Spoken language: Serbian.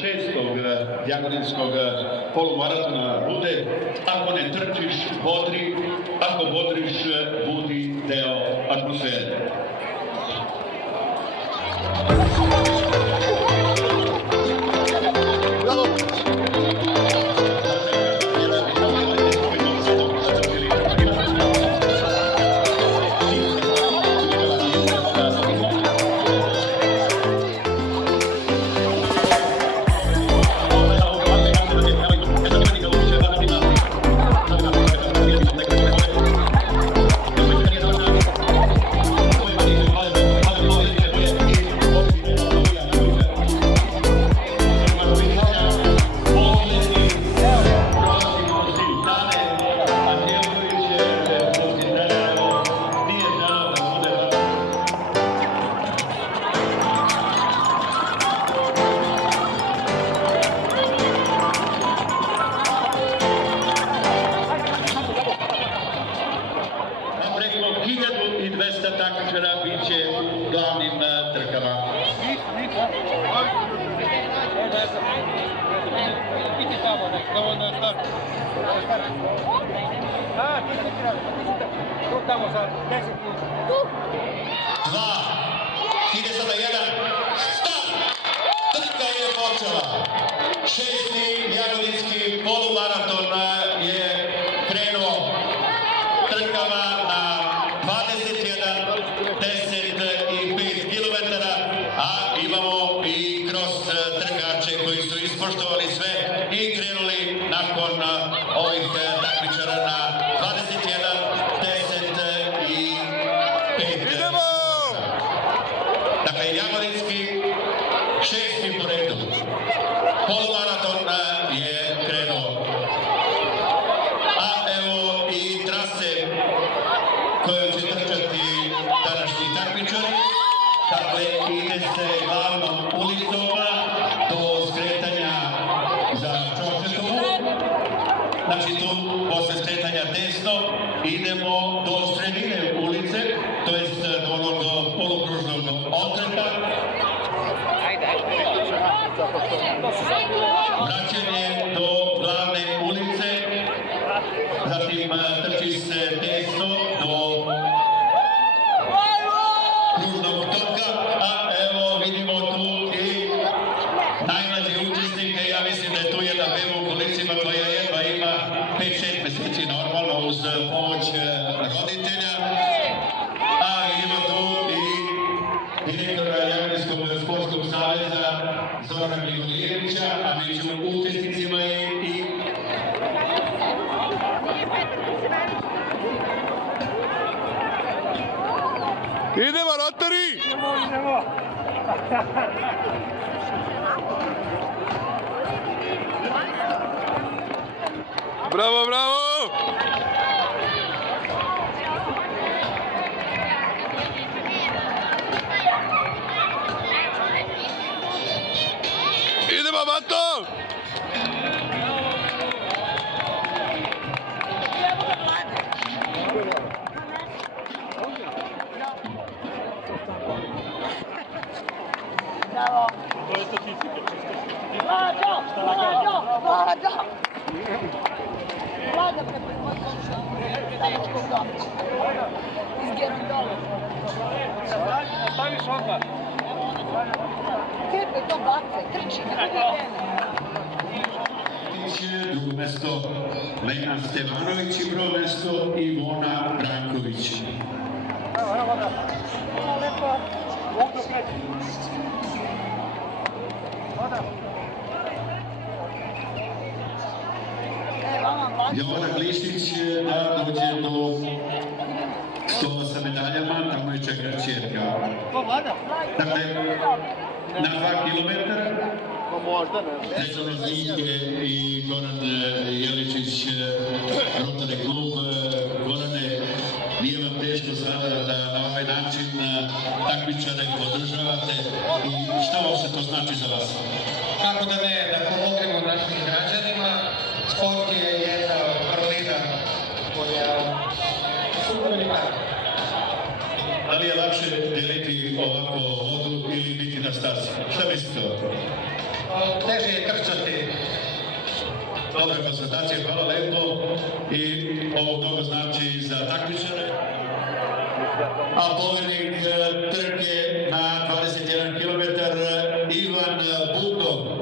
Šestog jagodinskog polumaratona bude ako ne trčiš, bodri, ako bodriš, budi deo atmosfere. Takmičara biće glavnim trkama. Idi tamo, dovoljno je start. Tu tamo za 10 minuta. 2, ide sada 1, start! Trka je počela. 6. jagodinski polumaraton je krenuo trkama na 10,5 km, a imamo i cross trkače koji su ispoštovali sve i krenuli nakon ovih takmičara na 21,10,5 km. Dakle, jagodinski 6. po redu polumaraton je krenuo. A evo i trase koje će trčati današnji takmičari. Dakle, ide se glavnom ulicom do skretanja za Čočetovu. Znači tu posle skretanja desno idemo do sredine ulice, to jest do onog polukružnog okreta. Vraćanje do glavne ulice, zatim trči se desno do kružnog toka, a evo vidimo tu i najmlađi učesnike. Ja mislim da je tu jedna beba u kolicima koja jedva ima 5-6 meseci normalno uz pomoć roditelja. A vidimo tu i direktora Jagodinskog sportskog saveza Zorana Grigorijevića, a među učesnicima je i idemo, Rotari! Idemo! Bravo, bravo! Idemo, Bato! Bravo! To je statistika, čisto statistika. Vlada! Vlada prepoznača staračkog doma. Iz Gerondole. Staviš odmah. Cepe to bace, trči, kako drugo mesto Lena Stevanović i prvo mesto Ivona Branković. Evo, Vlada. Hvala lepo. Ovdje kreći. Vlada. Jovana Glišić da dođe do stola sa medaljama, tamo je Đurđa Krčijevka. Ko vlada? Dakle, na 2 kilometra Pa možda, ne. Nežano Zinke i Goran Jeličić, Rotary klub. Gorane, nije vam teško sada da na ovaj način takmičare podržavate i šta vam se to znači za vas? Kako da ne, da pomognemo našim građanima. Sport je jedna vrlina koja super ima. Da li je lakše deliti ovako vodu ili biti na stazi? Šta mislite o to? Teže je trčati. Dobra konstatacija, hvala lepo i ovo mnogo znači za takmičare. A pobednik trke na 21 km Ivan Bubnov.